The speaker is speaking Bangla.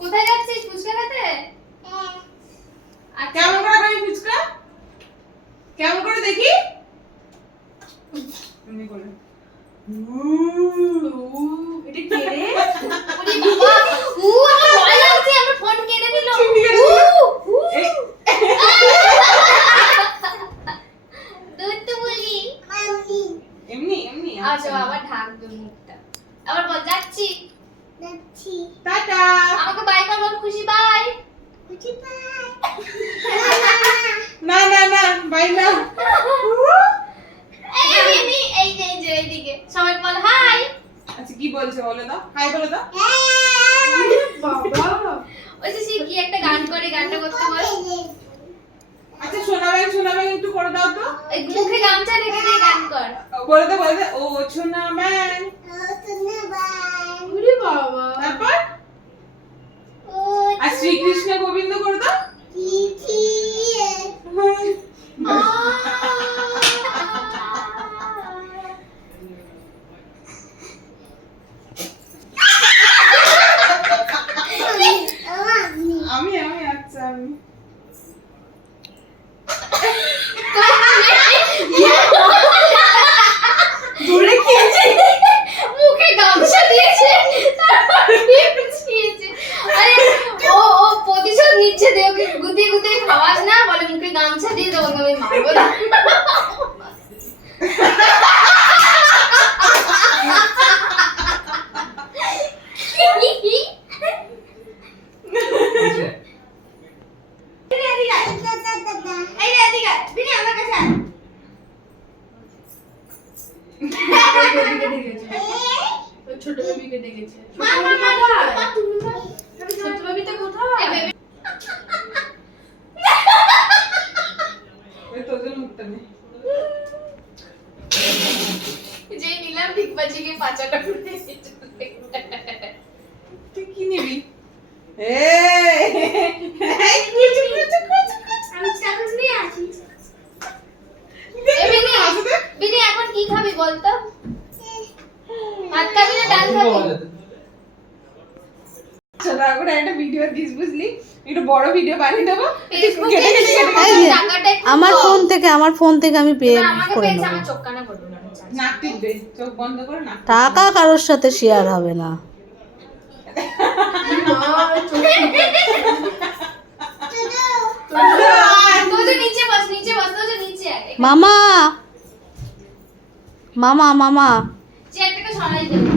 কোথায় যাচ্ছিস? ফুচকা খেতে আচ্ছা। কেমন করে খাবি ফুচকা কেমন করে দেখি? এমনি করে। এটা কে রে? ওরে বাবা উ আমার ভয় লাগছে আমার ফোন কেড়ে নিল চিমটি কেটে উ, দিল। উ। এই, দুধ তো বলি। এমনি এমনি আচ্ছা। বাবা ঢাকবে মুখটা। আবার বল যাচ্ছি। টাটা আমাকে বাই কর বল খুশি বাই না না না বাই না। এই এই, এই, যে এই যে এইদিকে সবাই বল হাই আচ্ছা কি বলছে বলে দাও। হাই বলে দাও। বাবা। ওই যে সে কি একটা গান করে গানটা করতে বল। আচ্ছা শোনাবেন শোনাবেন একটু করে দাও তো। মুখে গামছা ঢেকে দিয়ে গান কর। বলে দাও বলে দাও ও ছোনা ম্যান ওরে বাবা। তারপর? আর শ্রীকৃষ্ণ গোবিন্দ করে দাও। আমি আমি আচ্ছা আমি দূরে খেয়েছে মুখে গামছা দিয়েছে তারপর পেঁচিয়েছে আরে ও ও প্রতিশোধ নিচ্ছে দে ওকে গুতিয়ে গুতিয়ে খাওয়াস না বলে মুখে গামছা দিয়ে দেবো আমি মারবো না এই রে এদিকে আয়। বিনি আমার কাছে আয়। ওই ছোট বেবিকে ডেকেছে। ছোট বেবিটা কোথায়? যে নিলাম পাঁচাটা করে তুই কি নিবি? এখন কি খাবি বলতো? ভাত খাবি না ডাল খাবি আচ্ছা, আমার ফোন থেকে আমার ফোন থেকে আমি পে করে টাকা কারোর সাথে শেয়ার হবে না। তো যে নিচে বস নিচে বস তো যে নিচে আয়। মামা মামা! মামা চেয়ারটাকে সরাই দে